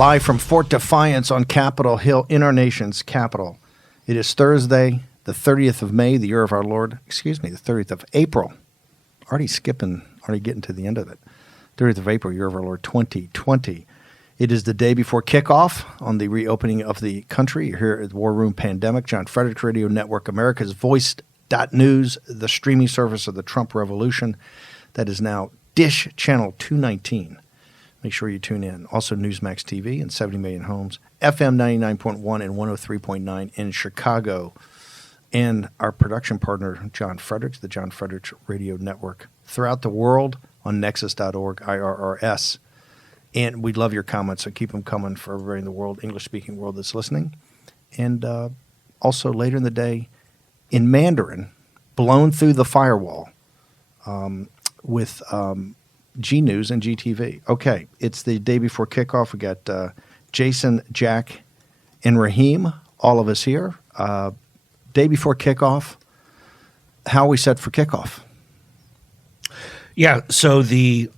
Live from Fort Defiance on Capitol Hill, in our nation's capital. It is Thursday, the 30th of May, the year of our Lord, the 30th of April. Already getting to the end of it. 30th of April, year of our Lord, 2020. It is the day before kickoff on the reopening of the country. You're here at the War Room Pandemic. John Frederick's Radio Network, America's Voice.News, the streaming service of the Trump Revolution. That is now Dish Channel 219. Make sure you tune in. Also Newsmax TV in 70 million homes, FM 99.1 and 103.9 in Chicago. And our production partner, John Frederick's, the John Frederick's Radio Network, throughout the world on nexus.org, IRRS. And we'd love your comments, so keep them coming for everybody in the world, English-speaking world that's listening. And also later in the day, in Mandarin, blown through the firewall with G News and GTV. Okay, it's the day before kickoff. We got Jason, Jack, and Raheem, all of us here. Day before kickoff, how are we set for kickoff? Yeah, so the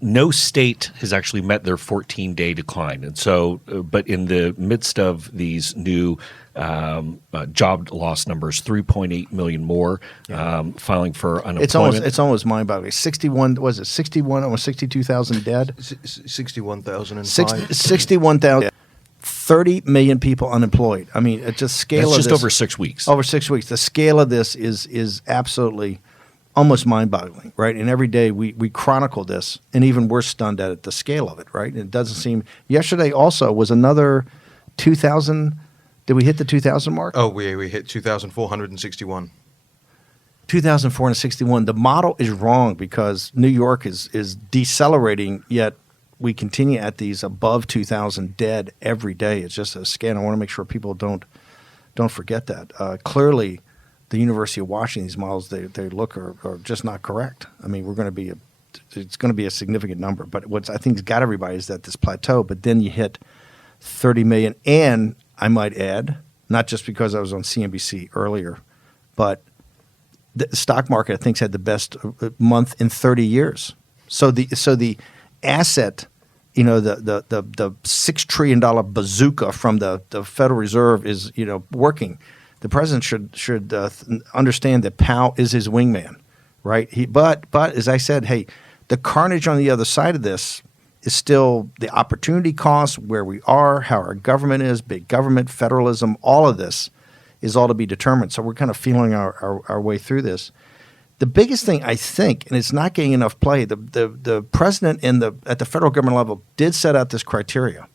no state has actually met their 14-day decline. And so, but in the midst of these new job loss numbers, 3.8 million more filing for unemployment. It's almost mind-boggling. 61, almost 62,000 dead? 61,005. 61,000. 30 million people unemployed. I mean, it's just scale That's of just this. over 6 weeks. Over 6 weeks. The scale of this is absolutely almost mind-boggling, right? And every day we chronicle this, and even we're stunned at it, the scale of it, right? And it doesn't seem – yesterday also was another 2,000 – did we hit the 2,000 mark? Oh, we hit 2,461. 2,461. The model is wrong because New York is decelerating, yet we continue at these above 2,000 dead every day. It's just a scale. I want to make sure people don't forget that. Clearly, the University of Washington, these models they look are just not correct. I mean, it's going to be a significant number. But what I think has got everybody is that this plateau. But then you hit 30 million, and I might add, not just because I was on CNBC earlier, but the stock market, I think, had the best month in 30 years. So the asset, the $6 trillion bazooka from the Federal Reserve is working. The president should understand that Powell is his wingman, right? But as I said, hey, the carnage on the other side of this is still the opportunity cost, where we are, how our government is, big government, federalism, all of this is all to be determined. So we're kind of feeling our way through this. The biggest thing, I think, and it's not getting enough play, the president at the federal government level did set out this criteria.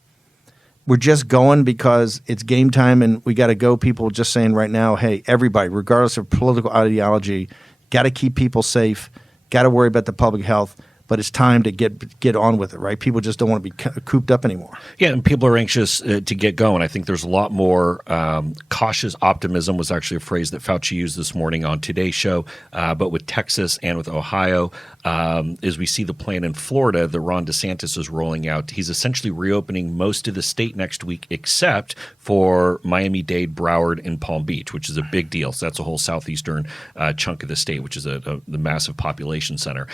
We're just going because it's game time and we got to go. People just saying right now, hey, everybody, regardless of political ideology, got to keep people safe, got to worry about the public health. But it's time to get on with it, right? People just don't want to be cooped up anymore. Yeah, and people are anxious to get going. I think there's a lot more cautious optimism was actually a phrase that Fauci used this morning on Today's show. But with Texas and with Ohio, as we see the plan in Florida that Ron DeSantis is rolling out, he's essentially reopening most of the state next week except for Miami-Dade, Broward, and Palm Beach, which is a big deal. So that's a whole southeastern chunk of the state, which is the massive population center.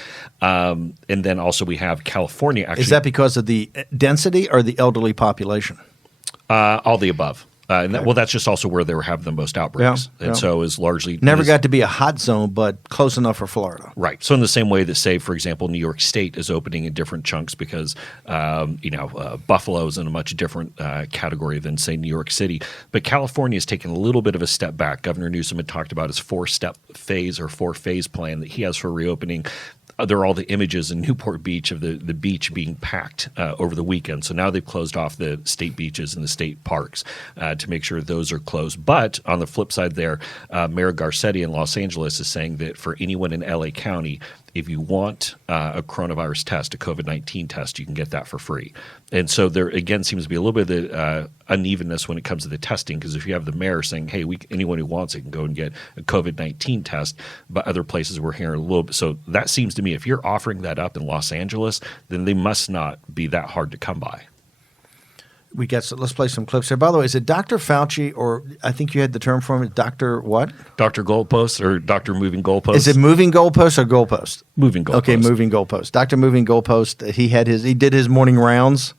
And then also we have California. Actually, is that because of the density or the elderly population? All the above. That's just also where they have the most outbreaks. Yeah, and so is largely – never got to be a hot zone, but close enough for Florida. Right. So in the same way that, say, for example, New York State is opening in different chunks because, Buffalo is in a much different category than, say, New York City. But California has taken a little bit of a step back. Governor Newsom had talked about his four-step phase or four-phase plan that he has for reopening. There are all the images in Newport Beach of the beach being packed over the weekend. So now they've closed off the state beaches and the state parks to make sure those are closed. But on the flip side there, Mayor Garcetti in Los Angeles is saying that for anyone in LA County, if you want a coronavirus test, a COVID-19 test, you can get that for free. And so there, again, seems to be a little bit of the unevenness when it comes to the testing, because if you have the mayor saying, hey, anyone who wants it can go and get a COVID-19 test, but other places we're hearing a little bit. So that seems to me, if you're offering that up in Los Angeles, then they must not be that hard to come by. Let's play some clips here. By the way, is it Dr. Fauci, or I think you had the term for him, Dr. what? Dr. Goalpost or Dr. Moving Goalpost? Is it Moving Goalpost or Goalpost? Moving Goalpost. Okay, Moving Goalpost. Dr. Moving Goalpost, he did his morning rounds.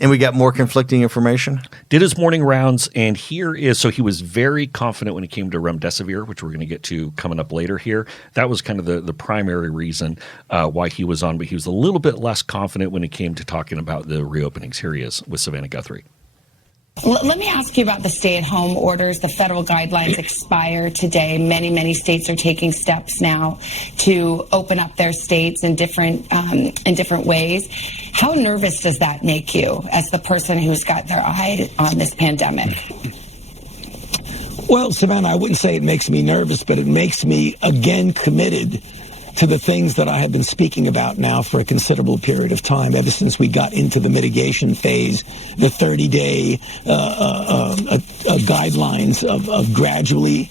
And we got more conflicting information? Did his morning rounds, and here is, so he was very confident when it came to remdesivir, which we're going to get to coming up later here. That was kind of the primary reason why he was on, but he was a little bit less confident when it came to talking about the reopenings. Here he is with Savannah Guthrie. Let me ask you about the stay-at-home orders. The federal guidelines expire today. Many states are taking steps now to open up their states in different ways. How nervous does that make you as the person who's got their eye on this pandemic? Well, Savannah, I wouldn't say it makes me nervous, but it makes me again committed to the things that I have been speaking about now for a considerable period of time, ever since we got into the mitigation phase, the 30-day guidelines of gradually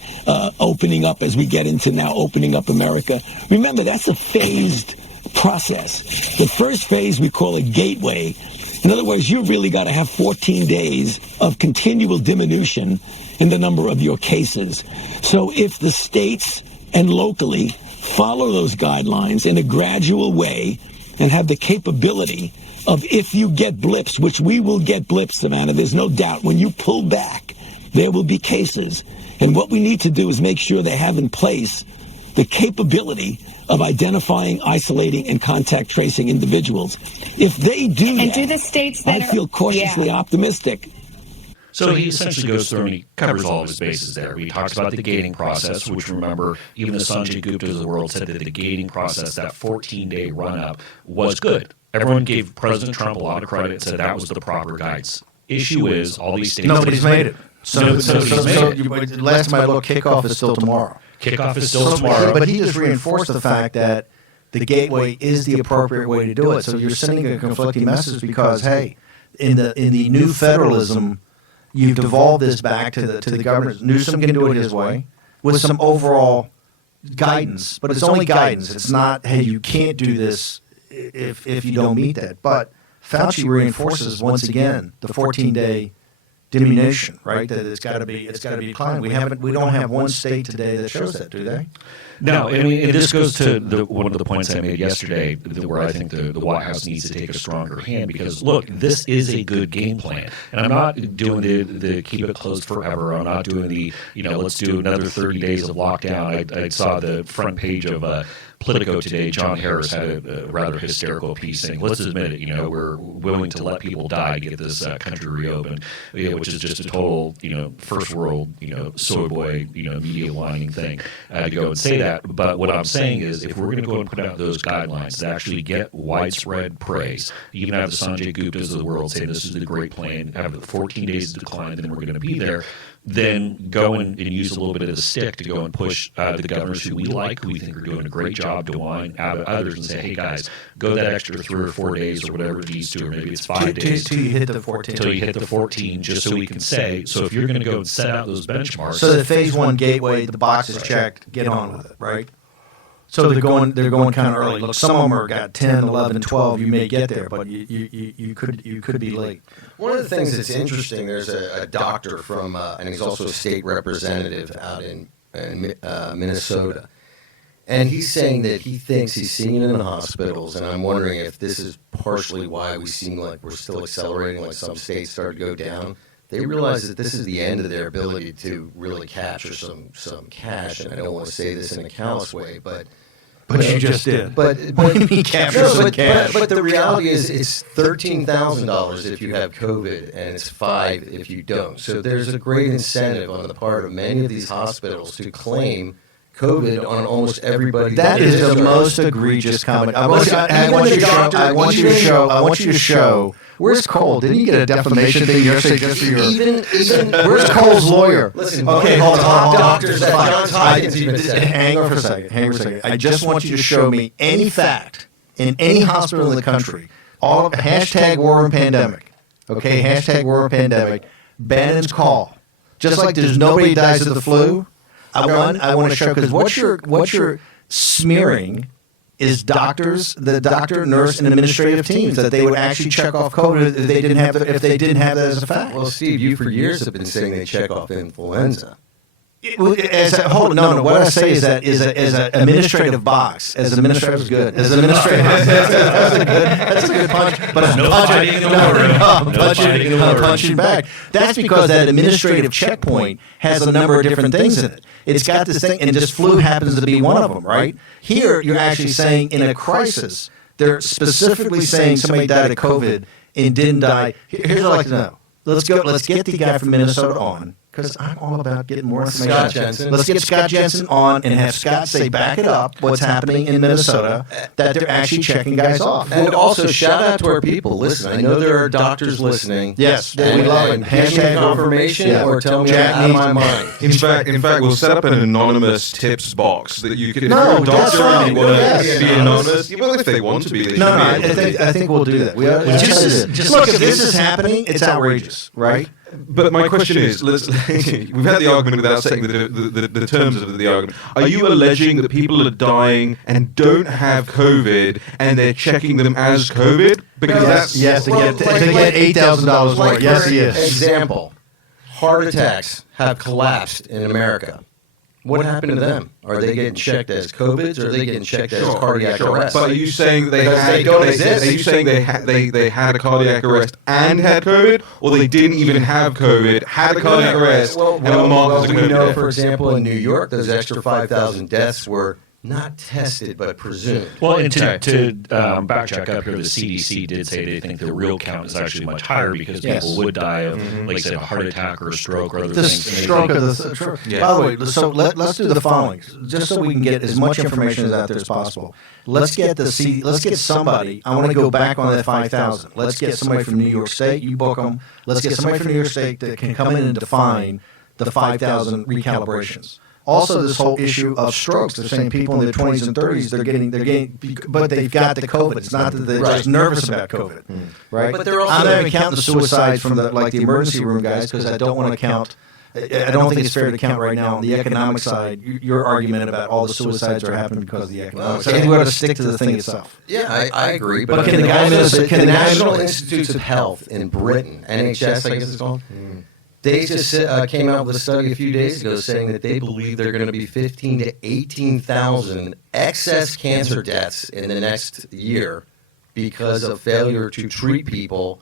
opening up as we get into now opening up America. Remember, that's a phased process. The first phase, we call it gateway. In other words, you really got to have 14 days of continual diminution in the number of your cases. So if the states and locally follow those guidelines in a gradual way and have the capability of, if you get blips, which we will get blips, Savannah, there's no doubt, when you pull back, there will be cases. And what we need to do is make sure they have in place the capability of identifying, isolating, and contact tracing individuals. If they do and that, do the states that I feel cautiously optimistic. So he essentially goes through and he covers all of his bases there. He talks about the gating process, which, remember, even the Sanjay Guptas of the world said that the gating process, that 14-day run-up, was good. Everyone gave President Trump a lot of credit and said that was the proper guidance. Issue is, all these states... Nobody's made it. So Nobody's made it. Last time I looked, kickoff is still tomorrow. Kickoff is still tomorrow. But he just reinforced the fact that the gateway is the appropriate way to do it. So you're sending a conflicting message because, hey, in the new federalism, you've devolved this back to the governors. Newsom can do it his way with some overall guidance, but it's only guidance. It's not, hey, you can't do this if you don't meet that. But Fauci reinforces once again the 14-day diminution, right? That it's got to be declined. We don't have one state today that shows that, do they? No, I mean, and this goes to one of the points I made yesterday, where I think the White House needs to take a stronger hand, because, look, this is a good game plan. And I'm not doing the keep it closed forever. I'm not doing the, let's do another 30 days of lockdown. I saw the front page of Politico today. John Harris had a rather hysterical piece saying, let's admit it, we're willing to let people die to get this country reopened, which is just a total, first world, soy boy, media whining thing to go and say that. But what I'm saying is, if we're going to go and put out those guidelines that actually get widespread praise, even have the Sanjay Guptas of the world say this is the great plan, have the 14 days of decline, then we're going to be there, then go and use a little bit of the stick to go and push the governors who we like, who we think are doing a great job, to whine out others and say, hey guys, go that extra 3 or 4 days or whatever it needs to, or maybe it's 5 days. Till you hit the 14. Till you hit the 14, just so we can say, so if you're going to go and set out those benchmarks. So the phase 1 gateway, the box is checked, get on with it, right? So they're going kind of early. Look, some of them are got 10, 11, 12. You may get there, but you could be late. One of the things that's interesting, there's a doctor from, and he's also a state representative out in Minnesota, and he's saying that he thinks he's seeing it in hospitals, and I'm wondering if this is partially why we seem like we're still accelerating, like some states start to go down. They realize that this is the end of their ability to really capture some cash, and I don't want to say this in a callous way, but you just did. But what do you mean capture some cash? But the reality is, it's $13,000 if you have COVID, and it's $5,000 if you don't. So there's a great incentive on the part of many of these hospitals to claim COVID on almost everybody. That is the most egregious comment. I want you to show. Where's Cole? Didn't you get a defamation thing yesterday just for your? Even where's Cole's lawyer? Listen, okay, hold on. Top doctors that Johns Hopkins even said. Hang on for a second. I just want you to show me any fact in any hospital in the country. All of hashtag war and pandemic. Okay, hashtag war and pandemic. Bannon's call. Just like there's nobody dies of the flu. I want to show, because what you're smearing is doctors, the doctor, nurse, and administrative teams, that they would actually check off COVID if they didn't have that as a fact. Well, Steve, you for years have been saying they check off influenza. What I say is that is an administrative box. As administrative is good. As administrative, that's a good punch. But I'm punching back. That's because that administrative checkpoint has a number of different things in it. It's got this thing, and just flu happens to be one of them, right? Here, you're actually saying in a crisis, they're specifically saying somebody died of COVID and didn't die. Here's what I'd like to know. Let's get the guy from Minnesota on, because I'm all about getting more information. Scott Jensen. Let's get Scott Jensen on and have Scott say, back it up, what's happening in Minnesota, that they're actually checking guys off. And also, shout out to our people. Listen, I know there are doctors listening. Yes, and we love it. Hashtag confirmation or tell me out of my mind. In fact, we'll set up an anonymous tips box that you could. If No, you're a that's doctor right. and you want Yes. to be anonymous, well, if they want to be, they should No, be able to be. I think we'll do that. Look, if this is happening, it's outrageous, right? But my question is, we've had the argument without saying the terms of the argument. Are you alleging that people are dying and don't have COVID and they're checking them as COVID? Because Yes, to get $8,000 more. Like, Yes, for he is. example, heart attacks have collapsed in America. What happened to them? Are they getting checked as COVIDs, or are they getting checked as cardiac arrest? But are you saying they Because had? they don't exist. Are you saying they had a cardiac arrest and had COVID, or they didn't even have COVID, had a cardiac arrest, and were marked as a we COVID know, death? for example, in New York, those extra 5,000 deaths were not tested but presumed. Well, and to backtrack up here, the CDC did say they think the real count is actually much higher because people would die of, like I said, a heart attack or a stroke or other The things. And they stroke think- of the stroke. By the way, so let's do the following, just so we can get as much information as out there as possible. Let's get somebody. I want to go back on that 5,000. Let's get somebody from New York State. You book them. Let's get somebody from New York State that can come in and define the 5,000 recalibrations. Also, this whole issue of strokes. They're saying people in their 20s and 30s, they're getting, but they've got the COVID. It's not that they're just nervous about COVID, right? But they're also- I'm not even counting the suicides from the emergency room guys, because I don't want to count. I don't think it's fair to count right now on the economic side. Your argument about all the suicides are happening because of the economic side. I think we ought to stick to the thing itself. Yeah, I agree. But can can the the National guy- Institutes of Health in Britain, NHS, I guess it's called, they just came out with a study a few days ago saying that they believe there are going to be 15 to 18,000 excess cancer deaths in the next year because of failure to treat people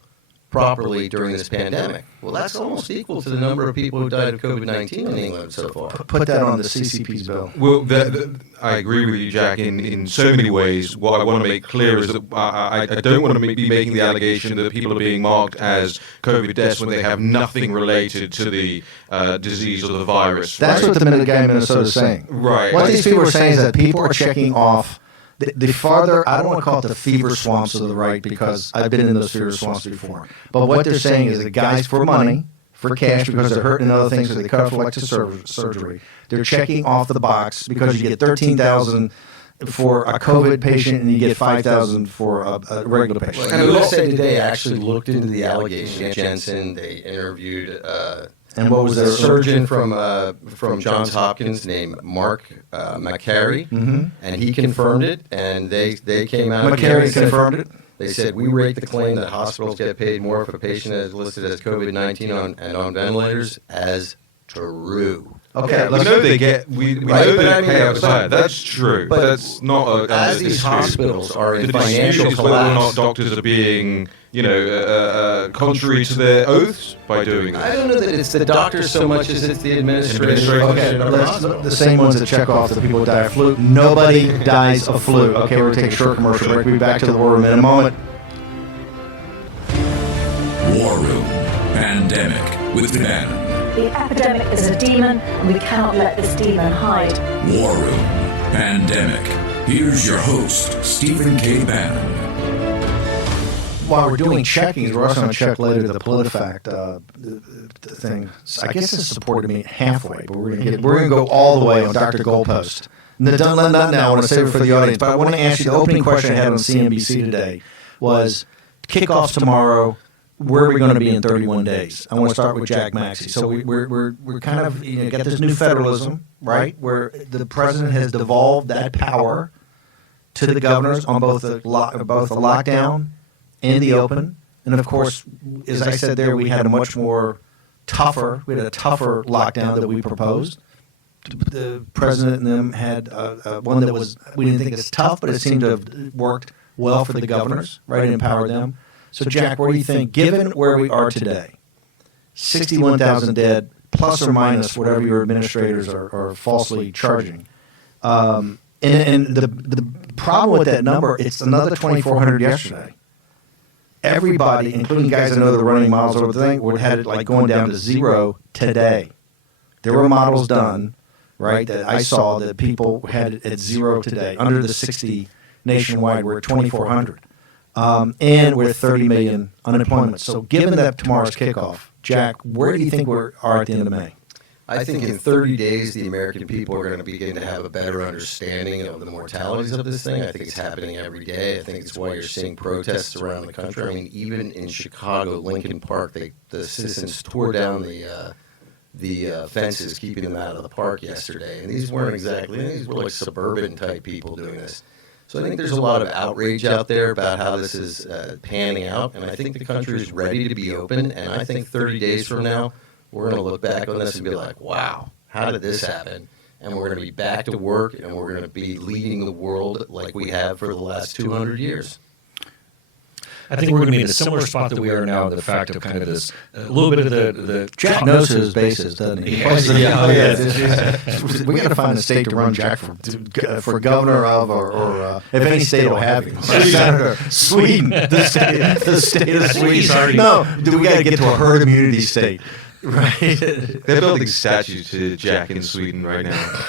properly during this pandemic. Well, that's almost equal to the number of people who died of COVID-19 in England so far. Put that on the CCP's bill. Well, I agree with you, Jack, in so many ways. What I want to make clear is that I don't want to be making the allegation that people are being marked as COVID deaths when they have nothing related to the disease or the virus. That's right? what the guy in Minnesota is saying. Right. What these people are saying is that people are checking off the farther, I don't want to call it the fever swamps of the right, because I've been in those fever swamps before. But what they're saying is the guys for money, for cash, because they're hurting other things, so they cut off elective surgery. They're checking off the box because you get 13,000 for a COVID patient and you get 5,000 for a regular patient. And USA Today actually looked into the allegation. Jensen, they interviewed And what was a their surgeon from Johns Hopkins named Mark McCary, and he confirmed it. And they came out. McCary confirmed it. They said, we rate the claim that hospitals get paid more if a patient is listed as COVID-19 and on ventilators as true. Okay, We know they get. We Right, know but they I mean, pay outside. That's true. but that's not a. As a these dispute. hospitals are in The financial dispute is whether or not collapse. doctors are being, contrary to their oaths by doing this. I don't know that it's the doctors so much as it's the administrators. Administrators. Okay, the same ones that check off the people who die of flu. Nobody dies of flu. Okay, we're going to take a short commercial break. We'll be back to the war room in a moment. War Room Pandemic with Bannon. The epidemic is a demon, and we cannot let this demon hide. War Room Pandemic. Here's your host, Stephen K. Bannon. While we're doing checkings, we're also going to check later the PolitiFact thing. I guess this supported me halfway, but we're going to go all the way on Dr. Goalpost. Not now. I want to save it for the audience, but I want to ask you the opening question I had on CNBC today was kickoffs tomorrow. Where are we going to be in 31 days? I want to start with Jack Maxey. So we're kind of got this new federalism, right, where the president has devolved that power to the governors on both the lockdown and the open. And of course, as I said there, we had a tougher lockdown that we proposed. the president and them had one that was, we didn't think it's tough, but it seemed to have worked well for the governors, right, and empowered them. So, Jack, what do you think, given where we are today, 61,000 dead, plus or minus whatever your administrators are falsely charging, and the problem with that number, it's another 2,400 yesterday. Everybody, including guys that know they're running miles over the thing, would had it like going down to zero today. There were models done, right, that I saw that people had it at zero today. Under the 60 nationwide, we're at 2,400. And we're 30 million unemployment. So given that tomorrow's kickoff, Jack, where do you think we are at the end of May? I think in 30 days, the American people are going to begin to have a better understanding of the mortalities of this thing. I think it's happening every day. I think it's why you're seeing protests around the country. I mean, even in Chicago, Lincoln Park, the citizens tore down the fences, keeping them out of the park yesterday. And these weren't exactly, these were like suburban type people doing this. So I think there's a lot of outrage out there about how this is panning out. And I think the country is ready to be open. And I think 30 days from now, we're going to look back on this and be like, wow, how did this happen? And we're going to be back to work, and we're going to be leading the world like we have for the last 200 years. I think we're going to be in a similar spot that we are now, the fact of kind of this, a little bit of the Jack knows his bases, doesn't he? We got to find a state to run Jack for governor of, or if any state will have him. Senator, Sweden, the state of Sweden. No, we got to get to a herd immunity state. Right. They're building statues to Jack in Sweden right now.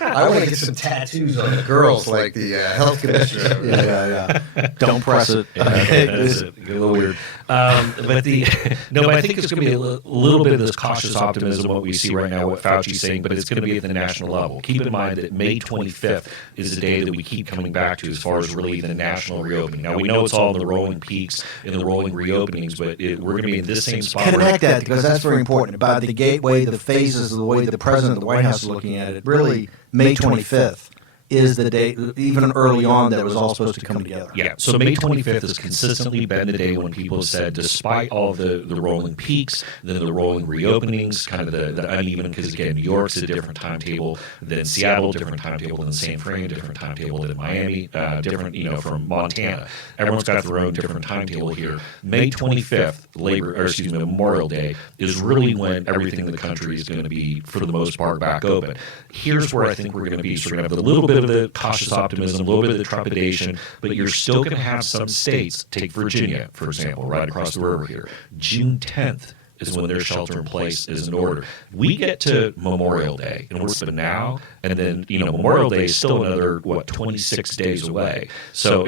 I want to get some tattoos on the girls like the health commissioner. Yeah. Don't press it. It's a little weird. But I think it's going to be a little bit of this cautious optimism, what we see right now, what Fauci's saying, but it's going to be at the national level. Keep in mind that May 25th is the day that we keep coming back to as far as really the national reopening. Now, we know it's all in the rolling peaks and the rolling reopenings, but we're going to be in this same spot. Connect that, because that's very important. About the gateway, the phases of the way the president of the White House is looking at it, really, May 25th is the day, even early on, that was all supposed to come together. Yeah, so May 25th has consistently been the day when people have said, despite all the rolling peaks, the rolling reopenings, kind of the uneven, because again, New York's a different timetable than Seattle, different timetable than San Fran, different timetable than Miami, different, from Montana. Everyone's got their own different timetable here. May 25th, Memorial Day, is really when everything in the country is going to be, for the most part, back open. Here's where I think we're going to be. So we're going to have a little bit of the cautious optimism, a little bit of the trepidation, but you're still going to have some states, take Virginia, for example, right across the river here. June 10th is when their shelter in place is in order. We get to Memorial Day, and we're spending now, and then, Memorial Day is still another, 26 days away. So,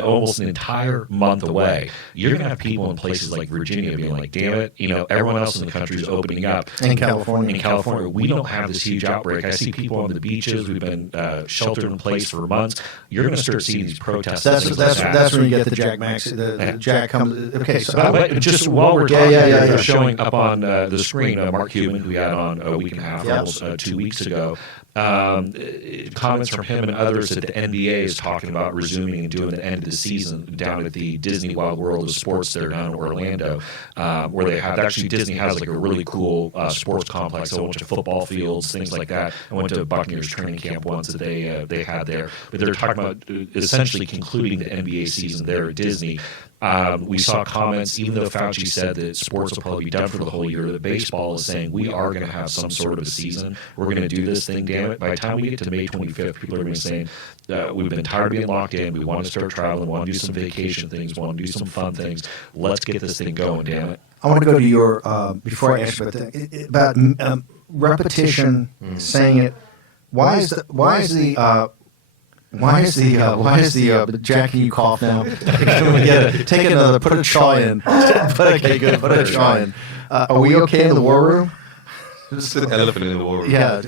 almost an entire month away. You're going to have people in places like Virginia being like, damn it, everyone else in the country is opening up. In California, we don't have this huge outbreak. I see people on the beaches. We've been sheltered in place for months. You're going to start seeing these protests. That's when you get the Jack Max. The Jack comes. Okay, so just while we're talking, showing up on the screen, Mark Cuban, who we had on a week and a half, almost 2 weeks ago. Comments from him and others that the NBA is talking about resuming and doing the end of the season down at the Disney Wild World of Sports there down in Orlando, where they have Disney has like a really cool sports complex, a bunch of football fields, things like that. I went to Buccaneers training camp once that they had there, but they're talking about essentially concluding the NBA season there at Disney. We saw comments, even though Fauci said that sports will probably be done for the whole year, that baseball is saying we are going to have some sort of a season. We're going to do this thing, damn it. By the time we get to May 25th, people are going to be saying, we've been tired of being locked in. We want to start traveling. We want to do some vacation things. We want to do some fun things. Let's get this thing going, damn it. I want to go to your, before I ask you about repetition, saying it. Why is the Jack, can you cough now? Take another, put a chaw in. Put a chaw in. Are we okay in the war room? Just an elephant in the war room. Yeah,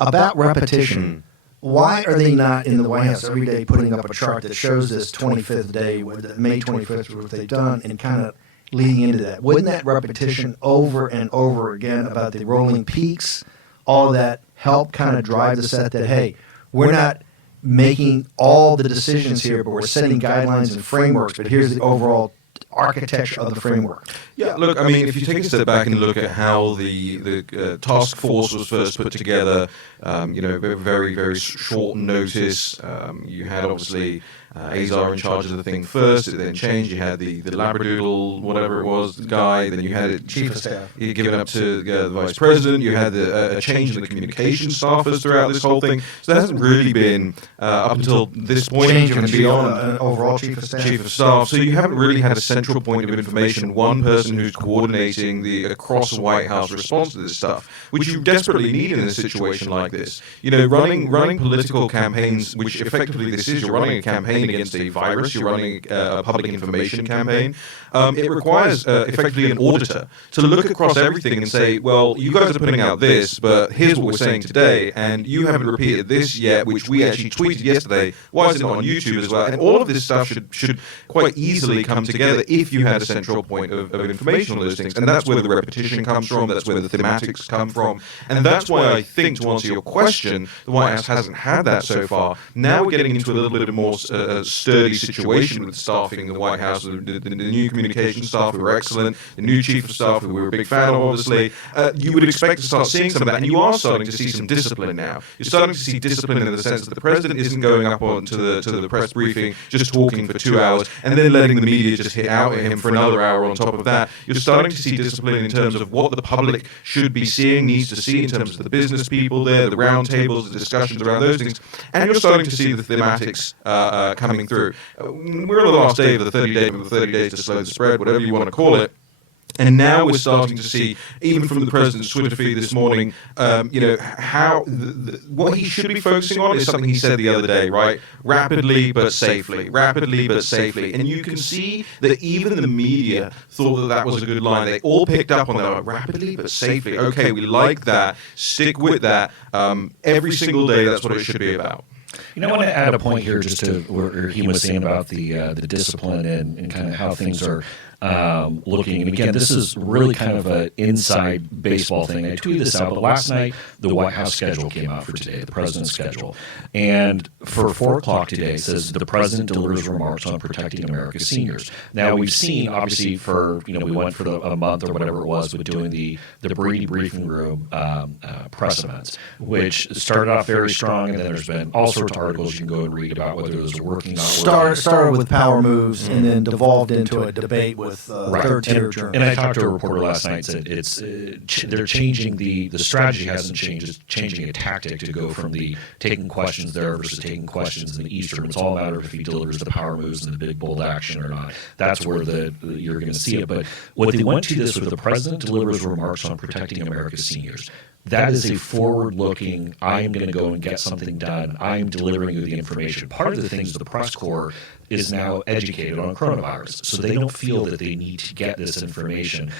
about repetition. Why are they not in the White House every day putting up a chart that shows this 25th day, May 25th, what they've done, and kind of leading into that? Wouldn't that repetition over and over again about the rolling peaks, all of that, help kind of drive the set that, hey, we're not making all the decisions here, but we're setting guidelines and frameworks, but here's the overall architecture of the framework. Yeah, look, I mean, if you take a step back and look at how the task force was first put together, very, very short notice. You had obviously Azar in charge of the thing first. It then changed. You had the Labradoodle, whatever it was, guy. Then you had it Chief of Staff. given up to the vice president. You had a change in the communication staffers throughout this whole thing. So there hasn't really been up until this point Change of and beyond an overall chief of staff. chief of staff. So you haven't really had a central point of information, one person who's coordinating the across the White House response to this stuff, which you desperately need in a situation like this. Running political campaigns, which effectively this is, you're running a campaign against a virus, you're running a public information campaign. It requires effectively an auditor to look across everything and say, well, you guys are putting out this, but here's what we're saying today, and you haven't repeated this yet, which we actually tweeted yesterday. Why is it not on YouTube as well? And all of this stuff should quite easily come together if you had a central point of information on those things. And that's where the repetition comes from, that's where the thematics come from. And that's why I think, to answer your question, the White House hasn't had that so far. Now we're getting into a little bit more sturdy situation with staffing the White House, the new communication staff who were excellent, the new chief of staff who we were a big fan of, obviously. You would expect to start seeing some of that, and you are starting to see some discipline now. You're starting to see discipline in the sense that the president isn't going up onto the press briefing, just talking for 2 hours, and then letting the media just hit out at him for another hour on top of that. You're starting to see discipline in terms of what the public should be seeing, needs to see in terms of the business people there, the roundtables, the discussions around those things, and you're starting to see the thematics coming through. We're on the last day of the 30 days to slow the spread, whatever you want to call it. And now we're starting to see, even from the president's Twitter feed this morning, how what he should be focusing on is something he said the other day, right? Rapidly but safely. Rapidly but safely. And you can see that even the media thought that was a good line. They all picked up on that. Rapidly but safely. Okay, we like that. Stick with that. Every single day, that's what it should be about. I want to add a point here just to where he was saying about the discipline and kind of how things are looking. And again, this is really kind of an inside baseball thing. I tweeted this out, but last night the White House schedule came out for today, the president's schedule. And for 4 o'clock today, it says the president delivers remarks on protecting America's seniors. Now, we've seen, obviously, we went for a month or whatever it was with doing the Brady briefing room press events, which started off very strong, and then there's been all sorts of articles you can go and read about whether those are working, not working. Started with power moves and then devolved into a debate with third-tier journalists. And I talked to a reporter last night and said they're changing the strategy hasn't changed. It's changing a tactic to go from the taking questions there versus taking questions in the Eastern. It's all a matter of if he delivers the power moves and the big bold action or not. That's where you're going to see it. But what they went to this with the president delivers remarks on protecting America's seniors. That is a forward-looking, I'm going to go and get something done. I'm delivering you the information. Part of the things the press corps is now educated on coronavirus, so they don't feel that they need to get this information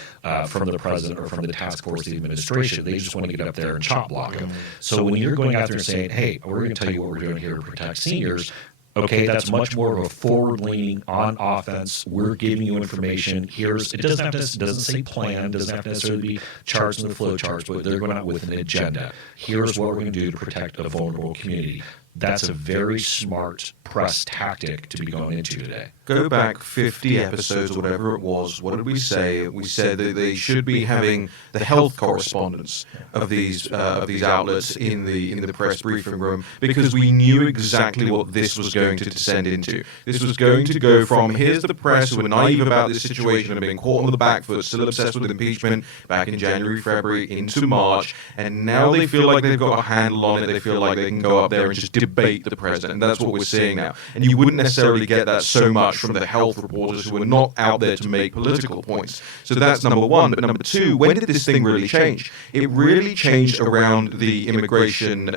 from the president or from the task force, the administration. They just want to get up there and chop block them. So when you're going out there and saying, hey, we're going to tell you what we're doing here to protect seniors, okay, that's much more of a forward-leaning, on offense. We're giving you information. It doesn't say plan, doesn't have to necessarily be charts in the flow charts, but they're going out with an agenda. Here's what we're going to do to protect a vulnerable community. That's a very smart press tactic to be going into today. Go back 50 episodes or whatever it was. What did we say? We said that they should be having the health correspondents of these outlets in the press briefing room, because we knew exactly what this was going to descend into. This was going to go from, here's the press who were naive about this situation and have been caught on the back foot, still obsessed with impeachment back in January, February, into March, and now they feel like they've got a handle on it. They feel like they can go up there and just debate the president. And that's what we're seeing now. And you wouldn't necessarily get that so much from the health reporters who are not out there to make political points. So that's number one. But number two, when did this thing really change? It really changed around the immigration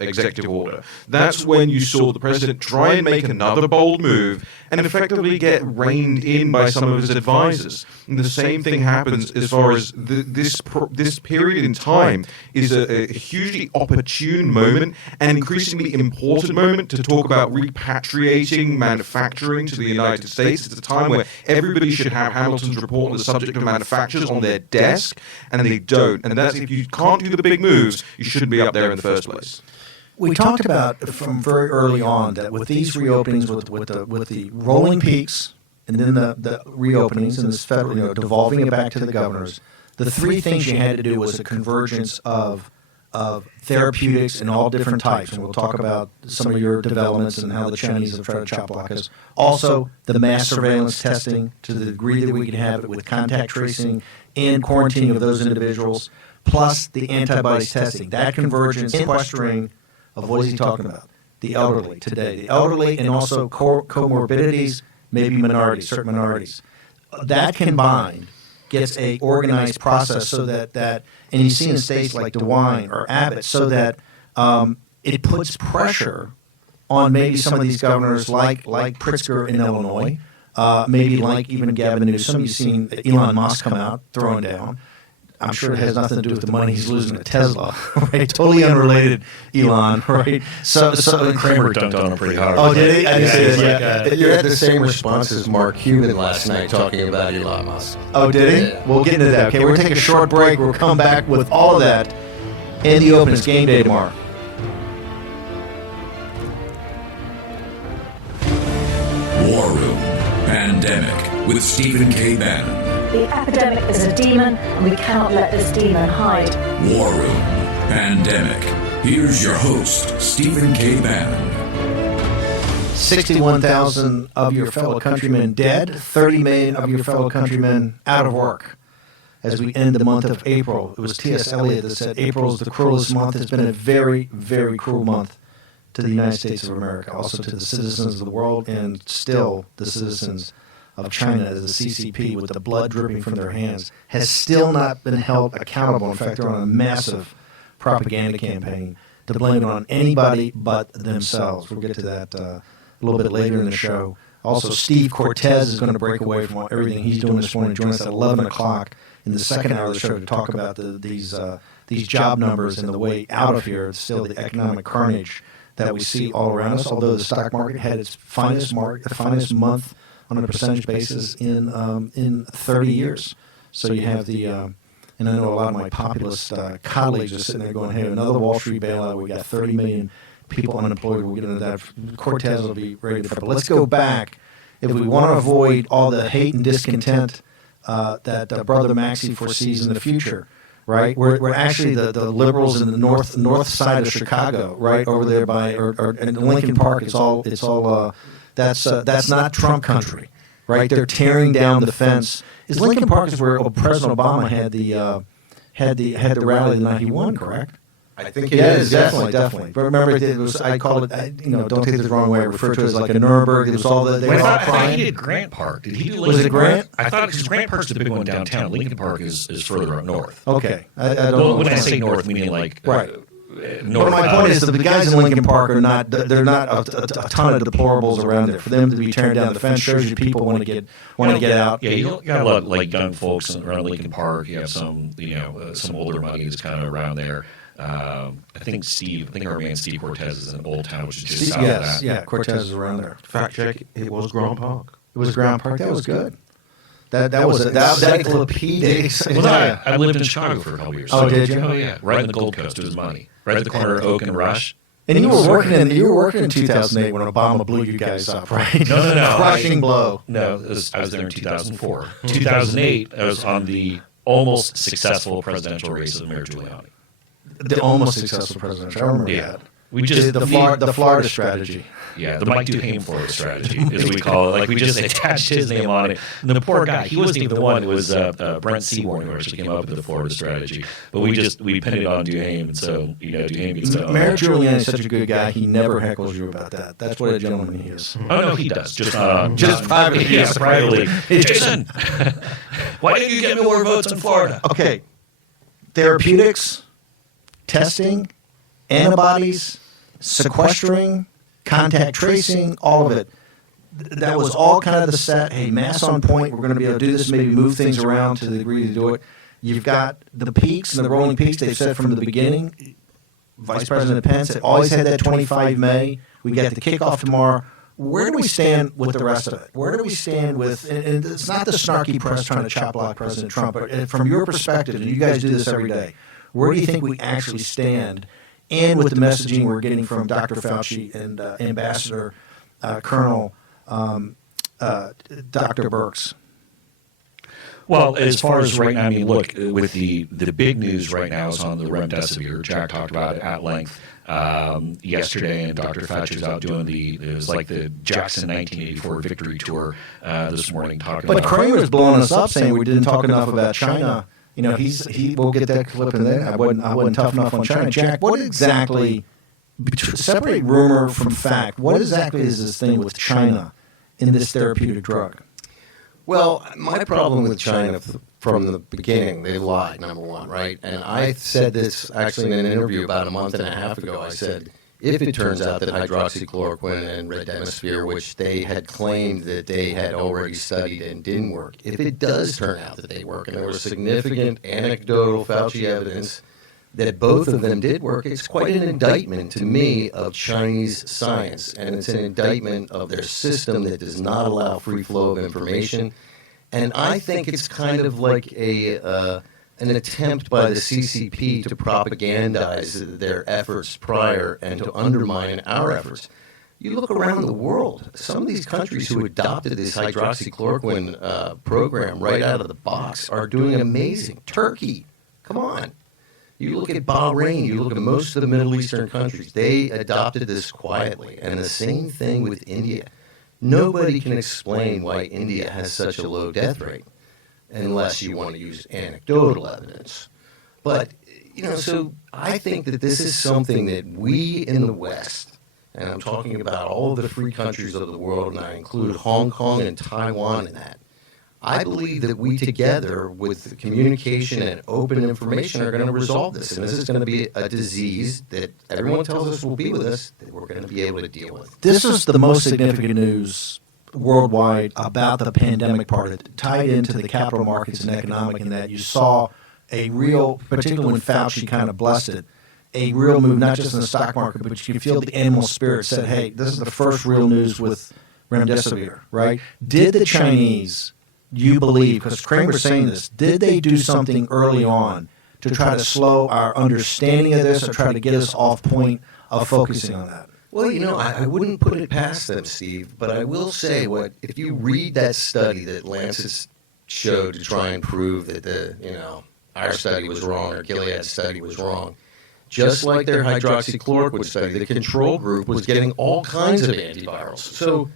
executive order. That's when you saw the president try and make another bold move and effectively get reined in by some of his advisors. And the same thing happens as far as this period in time is a hugely opportune moment and increasingly important moment to talk about repatriating manufacturing to the United States. It's a time where everybody should have Hamilton's report on the subject of manufacturers on their desk, and they don't. And that's, if you can't do the big moves, you shouldn't be up there in the first place. We talked about from very early on that with these reopenings, with the rolling peaks and then the reopenings and this federal, devolving it back to the governors, the three things you had to do was a convergence of therapeutics in all different types, and we'll talk about some of your developments and how the Chinese have tried to chop block us. Also, the mass surveillance testing to the degree that we can have it with contact tracing and quarantining of those individuals, plus the antibodies testing. That convergence, sequestering of what is he talking about? The elderly today. The elderly and also comorbidities, maybe minorities, certain minorities. That combined gets a organized process so that and you see in states like DeWine or Abbott, so that it puts pressure on maybe some of these governors like Pritzker in Illinois, maybe like even Gavin Newsom. You've seen Elon Musk come out throwing down. I'm sure it has nothing to do with the money he's losing at Tesla, right? Totally unrelated, Elon, right? So Kramer dunked on him pretty hard. Oh, did he? I didn't see this. You had the same response as Mark Cuban last night talking about Elon Musk. Oh, did he? Yeah. We'll get into that. Okay, we're going to take a short break. We'll come back with all of that in the open. It's game day tomorrow. War Room Pandemic with Stephen K. Bannon. The epidemic is a demon, and we cannot let this demon hide. War Room Pandemic. Here's your host, Stephen K. Bannon. 61,000 of your fellow countrymen dead, 30 million of your fellow countrymen out of work. As we end the month of April, it was T.S. Eliot that said April is the cruelest month. It's been a very, very cruel month to the United States of America, also to the citizens of the world, and still the citizens of China, as the CCP, with the blood dripping from their hands, has still not been held accountable. In fact, they're on a massive propaganda campaign to blame it on anybody but themselves. We'll get to that a little bit later in the show. Also, Steve Cortez is going to break away from everything he's doing this morning. Join us at 11 o'clock in the second hour of the show to talk about these job numbers and the way out of here. It's still the economic carnage that we see all around us, although the stock market had its finest month on a percentage basis in 30 years. So you have and I know a lot of my populist colleagues are sitting there going, hey, another Wall Street bailout. We got 30 million people unemployed. We'll get into that. Cortez will be ready to fight. But let's go back. If we want to avoid all the hate and discontent that Brother Maxey foresees in the future, right? We're actually the liberals in the north side of Chicago, right over there by or in Lincoln Park. It's all that's not Trump country, right? They're tearing down the fence. Is Lincoln Park is where President Obama had the rally the night he won, correct? I think it Yeah, is. definitely. But remember, it was, I called it, don't take this the wrong way, I refer to it as like a Nuremberg. It was all they were all I thought crying. he did Grant Park. Did he do Was it Grant? I thought because Grant Park's the big one downtown. Lincoln Park is further up north. Okay. I don't Well, know. when I say north, meaning like Right. North. But my point is that the guys in Lincoln Park are not, they're not a ton of deplorables around there. For them to be tearing down the fence shows you people want to get out. Yeah, you got a lot of like young folks around Lincoln Park. You have some, some older money that's kind of around there. I think our man Steve Cortez is in Old Town, which is just south of that. Yeah, Cortez is around there. Fact check, it was Grant Park. It was Grand Park. That was good. That was that encyclopedic. Well, I lived in Chicago for a couple years. Oh, did you? Oh, yeah. Right in the Gold Coast. It was money. Right at the corner of Oak and Rush. And you were working in 2008 when Obama blew you guys up, right? No. Crushing blow. No, I was there in 2004. 2008, I was on the almost successful presidential race of Mayor Giuliani. The almost successful presidential. I remember that. We just the Florida strategy. Yeah, the Mike Duhame Florida strategy, as we call it. Like, we just attached his name on it. And the poor guy, he wasn't even the one. It was Brent Seaborn who actually came up with the Florida strategy. But we pinned it on Duhame, and so, Duhame gets to own Mayor it. Giuliani is such a good guy, he never heckles you about that. That's what a gentleman he is. Oh, no, he does. Just privately. Yes, privately. Jason, why didn't you get more votes in Florida? Okay. Therapeutics, testing, antibodies, sequestering, contact tracing, all of it. That was all kind of the set. Hey, mass on point. We're going to be able to do this, maybe move things around to the degree to do it. You've got the peaks and the rolling peaks. They've said from the beginning, Vice President Pence had always had that 25 May. We got the kickoff tomorrow. Where do we stand with the rest of it? Where do we stand with, and it's not the snarky press trying to chop block President Trump, but from your perspective, and you guys do this every day, where do you think we actually stand? And with the messaging we're getting from Dr. Fauci and Ambassador Colonel Dr. Birx? Well, as far as right now, I mean, look, with the big news right now is on the remdesivir. Jack talked about it at length yesterday, and Dr. Fauci was out doing it was like the Jackson 1984 victory tour this morning talking But about Kramer's blowing us up saying we didn't talk enough about China. You know, we'll get that clip in there. I wasn't tough enough on China. Jack, what exactly, separate rumor from fact, what exactly is this thing with China in this therapeutic drug? Well, my problem with China from the beginning, they lied, number one, right? And I said this actually in an interview about a month and a half ago. I said, if it turns out that hydroxychloroquine and remdesivir, which they had claimed that they had already studied and didn't work, if it does turn out that they work, and there was significant anecdotal Fauci evidence that both of them did work, it's quite an indictment to me of Chinese science, and it's an indictment of their system that does not allow free flow of information. And I think it's kind of like an attempt by the CCP to propagandize their efforts prior and to undermine our efforts. You look around the world, some of these countries who adopted this hydroxychloroquine program right out of the box are doing amazing. Turkey, come on. You look at Bahrain, you look at most of the Middle Eastern countries, they adopted this quietly. And the same thing with India. Nobody can explain why India has such a low death rate, unless you want to use anecdotal evidence. But, so I think that this is something that we in the West, and I'm talking about all of the free countries of the world, and I include Hong Kong and Taiwan in that, I believe that we together, with communication and open information, are going to resolve this. And this is going to be a disease that everyone tells us will be with us, that we're going to be able to deal with. This is the most significant news worldwide about the pandemic part of it, tied into the capital markets and economic, in that you saw a real, particularly when Fauci kind of blessed it, a real move, not just in the stock market, but you can feel the animal spirit said, hey, this is the first real news with remdesivir, right? Did the Chinese, you believe, because Kramer's saying this, did they do something early on to try to slow our understanding of this or try to get us off point of focusing on that? Well, I wouldn't put it past them, Steve, but I will say if you read that study that Lancet showed to try and prove that our study was wrong or Gilead's study was wrong, just like their hydroxychloroquine study, the control group was getting all kinds of antivirals. So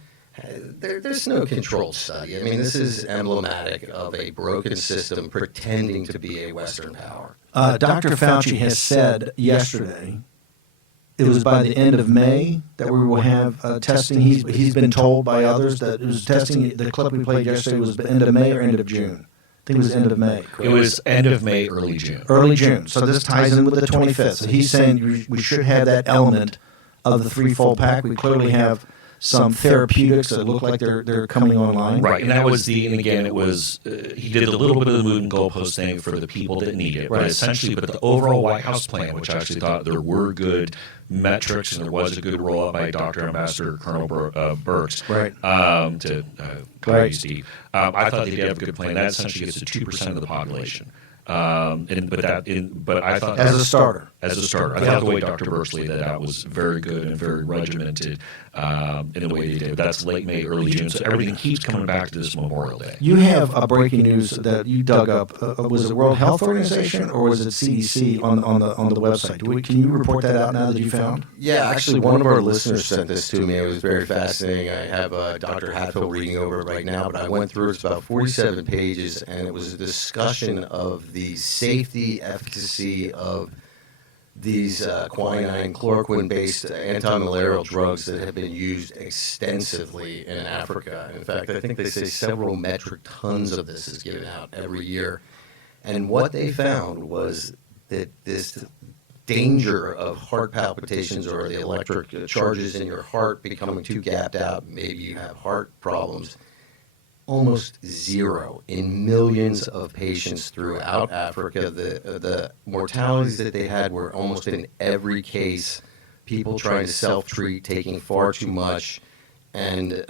there's no controlled study. I mean, this is emblematic of a broken system pretending to be a Western power. Dr. Fauci has said yesterday, it was by the end of May that we will have testing. He's been told by others that it was testing. The clip we played yesterday was the end of May or end of June. I think it was end of May. Correct? It was end of May, early June. Early June. So this ties in with the 25th. So he's saying we should have that element of the threefold pack. We clearly have some therapeutics that look like they're coming online. Right, and that was and again, it was, he did a little bit of the moon and goalpost thing for the people that need it, but the overall White House plan, which I actually thought there were good metrics and there was a good rollout by Dr. Ambassador Colonel Birx, right. To call you, Steve. I thought they did have a good plan. That essentially gets to 2% of the population. But I thought as a starter. I thought the way Dr. Birx laid that out was very good and very regimented in the way they did. That's late May, early June. So everything keeps coming back to this Memorial Day. You have a breaking news that you dug up. Was it World Health Organization or was it CDC on the website? Can you report that out now that you found? Yeah, actually, one of our listeners sent this to me. It was very fascinating. I have Dr. Hatfield reading over it right now, but I went through it. It's about 47 pages, and it was a discussion of the safety, efficacy of these quinine, chloroquine-based anti-malarial drugs that have been used extensively in Africa. In fact, I think they say several metric tons of this is given out every year. And what they found was that this danger of heart palpitations or the electric charges in your heart becoming too gapped out, maybe you have heart problems, almost zero in millions of patients throughout Africa. The mortalities that they had were almost in every case people trying to self-treat, taking far too much, and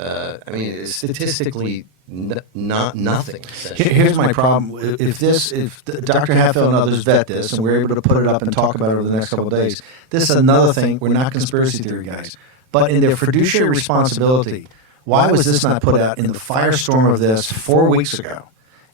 statistically nothing. Here's my problem. If Dr. Hatfield and others vet this, and we're able to put it up and talk about it over the next couple of days, this is another thing. We're not conspiracy theory guys, but in their fiduciary responsibility, Why was this not put out in the firestorm of this 4 weeks ago?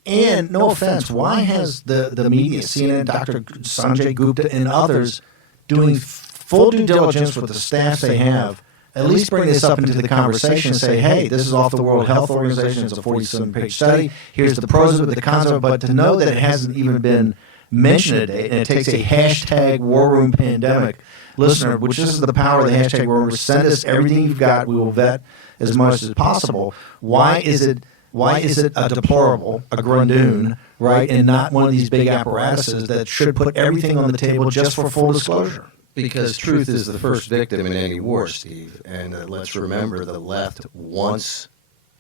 And no offense, why has the media, CNN, Dr. Sanjay Gupta, and others doing full due diligence with the staffs they have, at least bring this up into the conversation and say, hey, this is off the World Health Organization. It's a 47-page study. Here's the pros of it, the cons of it. But to know that it hasn't even been mentioned today, and it takes a hashtag War Room Pandemic listener, which this is the power of the hashtag War Room. Send us everything you've got. We will vet as much as possible. Why is it a deplorable, a grundoon, right, and not one of these big apparatuses that should put everything on the table just for full disclosure? Because truth is the first victim in any war, Steve. And let's remember the left wants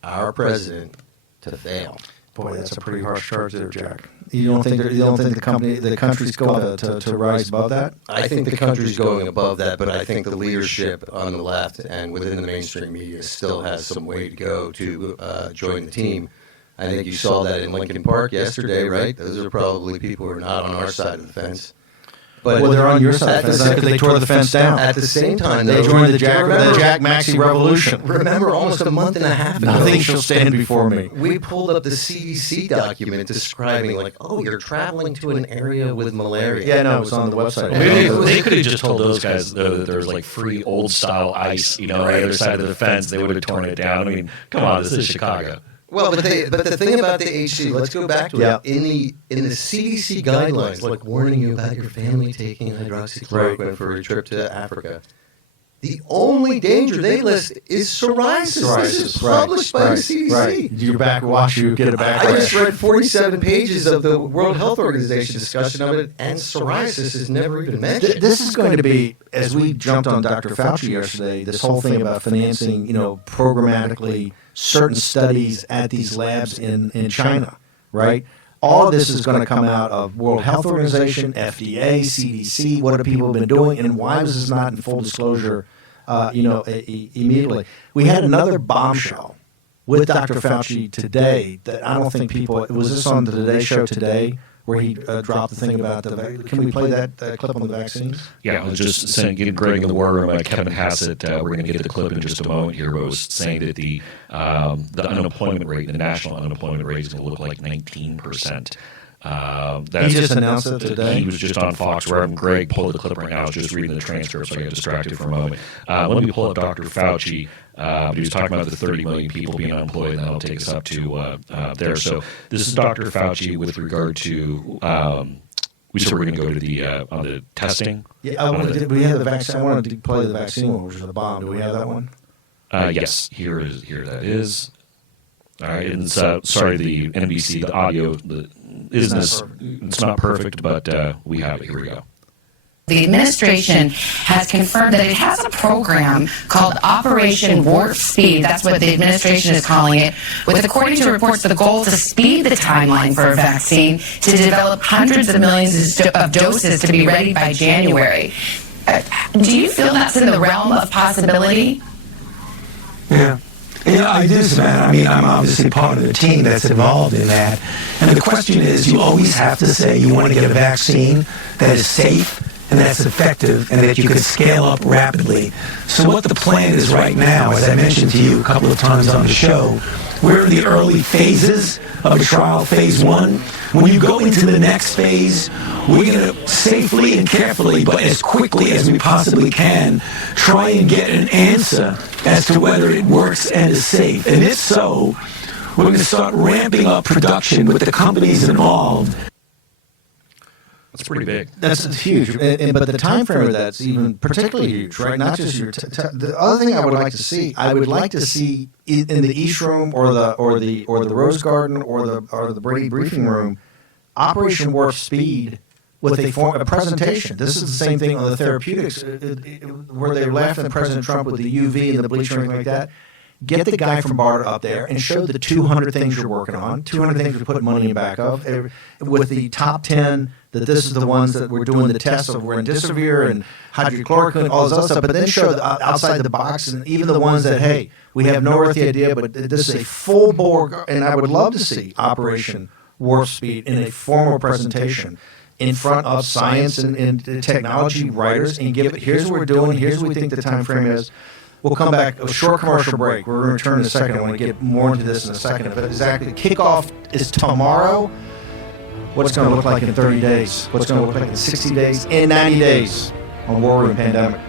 our president to fail. Boy, that's a pretty harsh charge there, Jack. You don't think the country's going to rise above that? I think the country's going above that, but I think the leadership on the left and within the mainstream media still has some way to go to join the team. I think you saw that in Lincoln Park yesterday, right? Those are probably people who are not on our side of the fence. But well, they're on your side of the fence because they tore the fence down. At the same time, they joined the Jack Maxey Revolution. Remember, almost a month and a half ago, nothing shall stand before me. We pulled up the CDC document describing, like, oh, you're traveling to an area with malaria. Yeah, no, it was on the website. They could have just told those guys that there was like free old style ice, on the other side of the fence. They would have torn it down. I mean, come on, this is Chicago. Well, but the thing about the HC, let's go back to it. In the CDC guidelines, like warning you about your family taking hydroxychloroquine for a trip to Africa, the only danger they list is psoriasis. This is published by the CDC. Right. You're back, watch you get it back. I just read 47 pages of the World Health Organization discussion of it, and psoriasis is never even mentioned. This is going to be, as we jumped on Dr. Fauci yesterday, this whole thing about financing, programmatically certain studies at these labs in China, right? All of this is going to come out of World Health Organization, FDA, CDC. What have people been doing, and why was this not in full disclosure? Immediately. We had another bombshell with Dr. Fauci today that I don't think people. Was this on the Today Show today? Where he dropped the thing about the vaccine. Can we play that clip on the vaccines? Yeah, I was just saying, getting Greg in the war room, Kevin Hassett, we're going to get the clip in just a moment here, but was saying that the unemployment rate, the national unemployment rate is going to look like 19%. He just announced it today. He was just on Fox. Reverend Greg pulled the clip right now. I was just reading the transcript, so I got distracted for a moment. Let me pull up Dr. Fauci. He was talking about the 30 million people being unemployed, and that'll take us up to there. So this is Dr. Fauci with regard to. We said we're going to go to the testing. Yeah, we have the vaccine. I wanted to play the vaccine one, which is the bomb. Do we have that one? Yes, here that is. All right, and sorry, the NBC, the audio, it's not perfect, but we have it. Here we go. The administration has confirmed that it has a program called Operation Warp Speed. That's what the administration is calling it, with, according to reports, the goal to speed the timeline for a vaccine to develop hundreds of millions of doses to be ready by January. Do you feel that's in the realm of possibility? Yeah. I do, Savannah. I mean, I'm obviously part of the team that's involved in that. And the question is, you always have to say you want to get a vaccine that is safe and that's effective and that you can scale up rapidly. So what the plan is right now, as I mentioned to you a couple of times on the show, we're in the early phases of a trial, phase 1. When you go into the next phase, we're going to safely and carefully, but as quickly as we possibly can, try and get an answer as to whether it works and is safe. And if so, we're going to start ramping up production with the companies involved. That's pretty big. That's huge, but the time frame of that's even particularly huge, right? Not just your. The other thing I would like to see, in the East Room or the Rose Garden or the Brady Briefing Room, Operation Warp Speed with a presentation. This is the same thing on the therapeutics, where they laughed at President Trump with the UV and the bleach and everything like that. Get the guy from BARDA up there and show the 200 things you're working on, 200 things we put money in back of, with the top 10, that this is the ones that we're doing the tests of remdesivir and hydrochloroquine, all this other stuff, but then show outside the box, and even the ones that, hey, we have no earthly idea, but this is a full bore, and I would love to see Operation Warp Speed in a formal presentation in front of science and technology writers and give it, here's what we're doing, here's what we think the time frame is. We'll come back, a short commercial break. We're going to return in a second. I want to get more into this in a second. But exactly, kickoff is tomorrow. What's it going to look like in 30 days? What's it going to look like in 60 days? In 90 days on War Room Pandemic.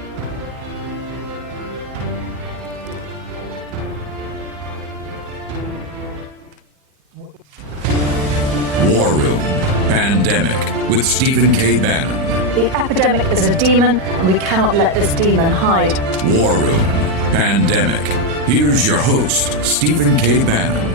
War Room Pandemic with Stephen K. Bannon. The epidemic is a demon, and we cannot let this demon hide. War Room Pandemic. Here's your host, Stephen K. Bannon.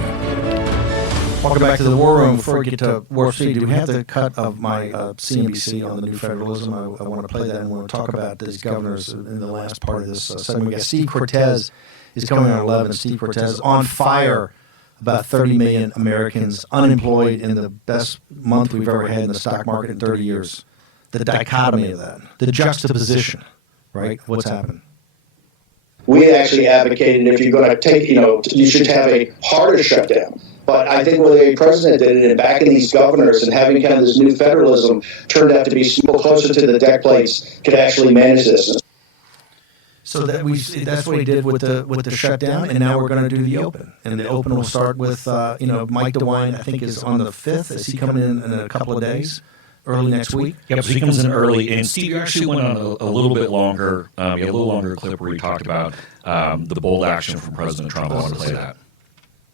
Welcome back to the War Room. Before we get to War City, do we have the cut of my CNBC on the new federalism? I want to play that, and we want to talk about these governors in the last part of this segment. We got Steve Cortez is coming on 11. Steve Cortez on fire. About 30 million Americans unemployed in the best month we've ever had in the stock market in 30 years. The dichotomy of that, the juxtaposition, right? What's happened? We actually advocated if you're going to take, you should have a harder shutdown. But I think when the president did it and backing these governors and having kind of this new federalism turned out to be closer to the deck plates could actually manage this. So that's what he did with the shutdown, and now we're going to do the open. And the open will start with, Mike DeWine, I think, is on the 5th. Is he coming in a couple of days? Early next week? Yep, so he comes in early. And Steve, you actually went on a little bit longer, a little longer clip where he talked about the bold action from President Trump. I want to play that.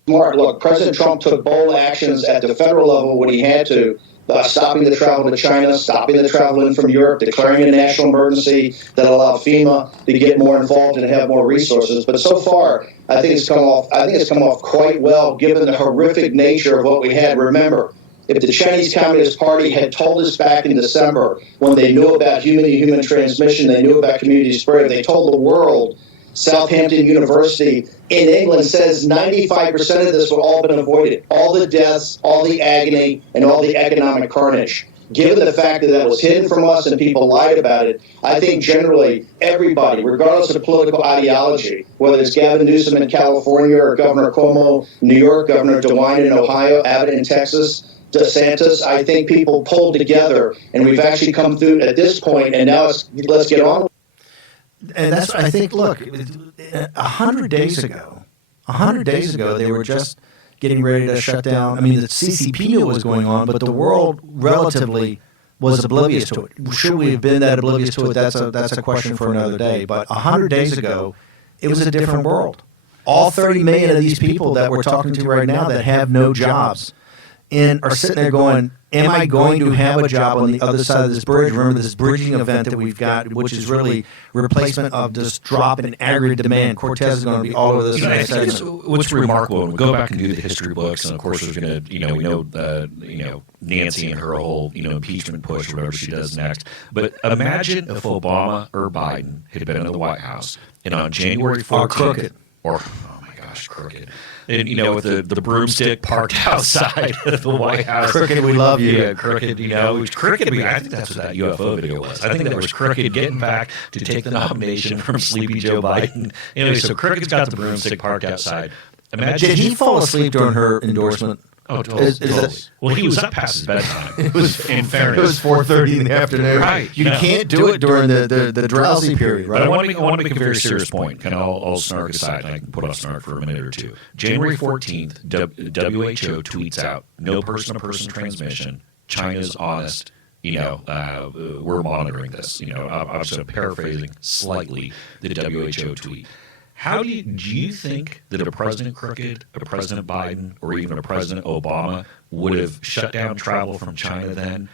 Mark, look, President Trump took bold actions at the federal level when he had to, stopping the travel to China, stopping the travel in from Europe, declaring a national emergency that allowed FEMA to get more involved and have more resources. But so far, I think it's come off quite well, given the horrific nature of what we had. Remember, if the Chinese Communist Party had told us back in December when they knew about human-to-human transmission, they knew about community spread, they told the world, Southampton University in England says 95% of this would all been avoided. All the deaths, all the agony, and all the economic carnage. Given the fact that that was hidden from us and people lied about it, I think generally everybody, regardless of political ideology, whether it's Gavin Newsom in California or Governor Cuomo in New York, Governor DeWine in Ohio, Abbott in Texas, DeSantis, I think people pulled together, and we've actually come through at this point, and now let's get on. And that's, I think, look, 100 days ago, they were just getting ready to shut down. I mean, the CCP knew what was going on, but the world relatively was oblivious to it. Should we have been that oblivious to it? That's a question for another day. But 100 days ago, it was a different world. All 30 million of these people that we're talking to right now that have no jobs and are sitting there going, am I going to have a job on the other side of this bridge? Remember this bridging event that we've got, which is really replacement of this drop in aggregate demand. Cortez is going to be all over this. I think what's remarkable, when we go back and do the history books, and of course there's going to, we know Nancy and her whole, impeachment push, whatever she does next. But imagine if Obama or Biden had been in the White House, and on January 14th, crooked. Crooked. And, with the broomstick parked outside of the White House. Crooked, we love you. Yeah, Crooked, Crooked, I think that's what that UFO video was. I think that was Crooked getting back to take the nomination from Sleepy Joe Biden. Anyway, so Crooked's got the broomstick parked outside. Imagine Did he fall asleep during her endorsement? Oh, totally. Well, he was up past his bedtime. It was, in fairness. It was 4:30 in the afternoon. Right. You can't do it during the drowsy period, right? But I want to make a very serious point. Kind of all snark aside, and I can put off snark for a minute or two. January 14th, WHO tweets out, no person-to-person transmission. China's honest. We're monitoring this. I'm just paraphrasing slightly the WHO tweet. How do you think that a President Crooked, a President Biden, or even a President Obama would have shut down travel from China then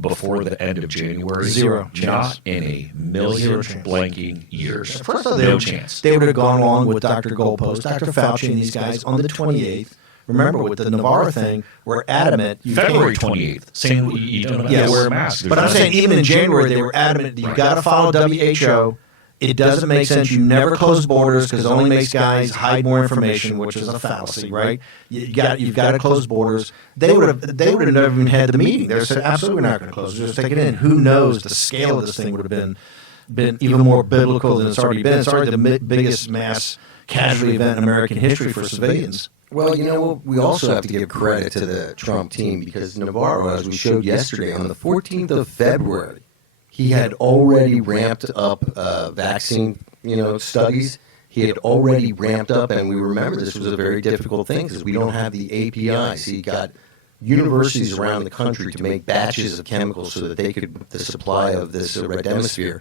before the end of January? Zero Not chance. in a million blanking years. First of all, no chance. They would have gone along with Dr. Goldpost, Dr. Fauci, and these guys on the 28th. Remember, with the Navarro thing, we're adamant. February 28th, saying you don't have to wear a mask. But I'm saying even in January, they were adamant that you've got to follow WHO. It doesn't make sense. You never close borders because it only makes guys hide more information, which is a fallacy, right? You've got to close borders. They would have never even had the meeting. They said, absolutely, we're not going to close. Just take it in. Who knows? The scale of this thing would have been even more biblical than it's already been. It's already the biggest mass casualty event in American history for civilians. Well, we also have to give credit to the Trump team because Navarro, as we showed yesterday, on the 14th of February, he had already ramped up vaccine studies. He had already ramped up, and we remember this was a very difficult thing because we don't have the APIs. He got universities around the country to make batches of chemicals so that they could the supply of this remdesivir.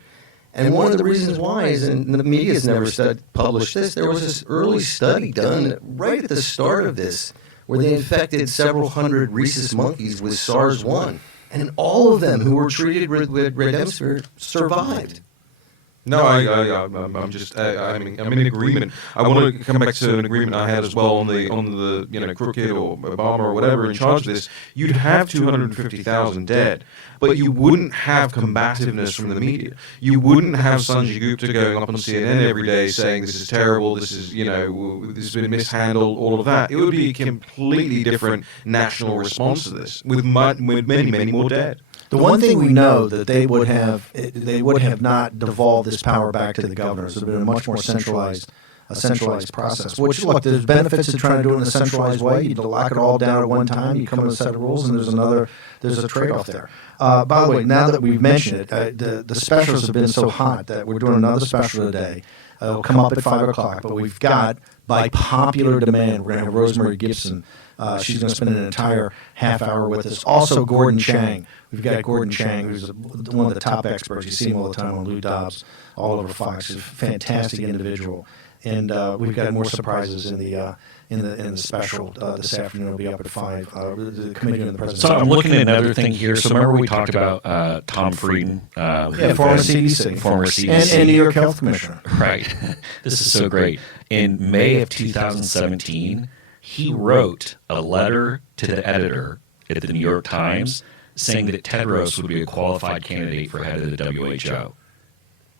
And one of the reasons why is, and the media has never published this, there was this early study done right at the start of this where they infected several hundred rhesus monkeys with SARS-1, and all of them who were treated with remdesivir survived. No, I'm just, I'm in agreement. I want to come back to an agreement I had as well on the Crooked or Obama or whatever in charge of this. You'd have 250,000 dead, but you wouldn't have combativeness from the media. You wouldn't have Sanjay Gupta going up on CNN every day saying this is terrible, this is, this has been mishandled, all of that. It would be a completely different national response to this with many, many more dead. The one thing we know that they would have not devolved this power back to the governors. It would have been a much more centralized process. Which, look, there's benefits to trying to do it in a centralized way. You lock it all down at one time. You come with a set of rules, and there's a trade-off there. By the way, now that we've mentioned it, the specials have been so hot that we're doing another special today. It'll come up at 5 o'clock, but we've got, by popular demand, we're going to have Rosemary Gibson. She's going to spend an entire half hour with us. Also, Gordon Chang. We've got Gordon Chang, who's one of the top experts. You see him all the time on Lou Dobbs, all over Fox. He's a fantastic individual. And we've got more surprises in the special this afternoon. It'll be up at 5. The committee on the president. So I'm looking at another thing here. So remember we talked about Tom Frieden, former CDC, and New York Health Commissioner. Right. This is so great. In May of 2017, he wrote a letter to the editor at the New York Times saying that Tedros would be a qualified candidate for head of the WHO.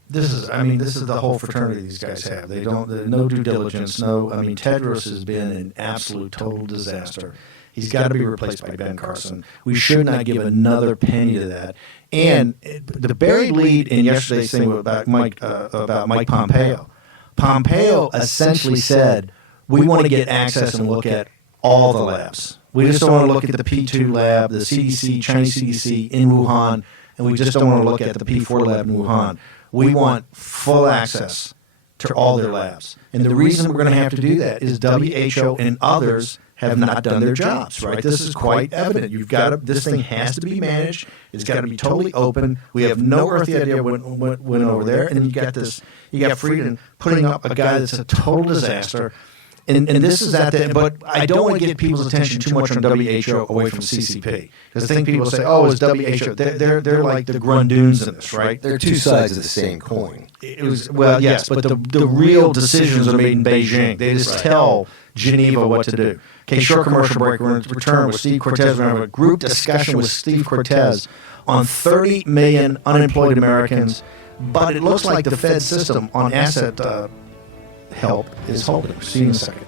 This is the whole fraternity these guys have. They no due diligence. Tedros has been an absolute total disaster. He's got to be replaced by Ben Carson. We should not give another penny to that. And the buried lead in yesterday's thing about Mike Pompeo. Pompeo essentially said, we want to get access and look at all the labs. We just don't want to look at the P2 lab, the CDC, Chinese CDC in Wuhan, and we just don't want to look at the P4 lab in Wuhan. We want full access to all their labs. And the reason we're going to have to do that is WHO and others have not done their jobs, right? This is quite evident. This thing has to be managed. It's got to be totally open. We have no earthly idea what went over there. And you got Frieden putting up a guy that's a total disaster. And this is but I don't want to get people's attention too much on WHO away from CCP. Because I think people say, oh, it's WHO. They're like the Grundoons in this, right? They're two sides of the same coin. Yes, but the real decisions are made in Beijing. They just tell Geneva what to do. Okay, short commercial break. We're going to return with Steve Cortez. We're going to have a group discussion with Steve Cortez on 30 million unemployed Americans. But it looks like the Fed system on asset help is holding. See you in a second.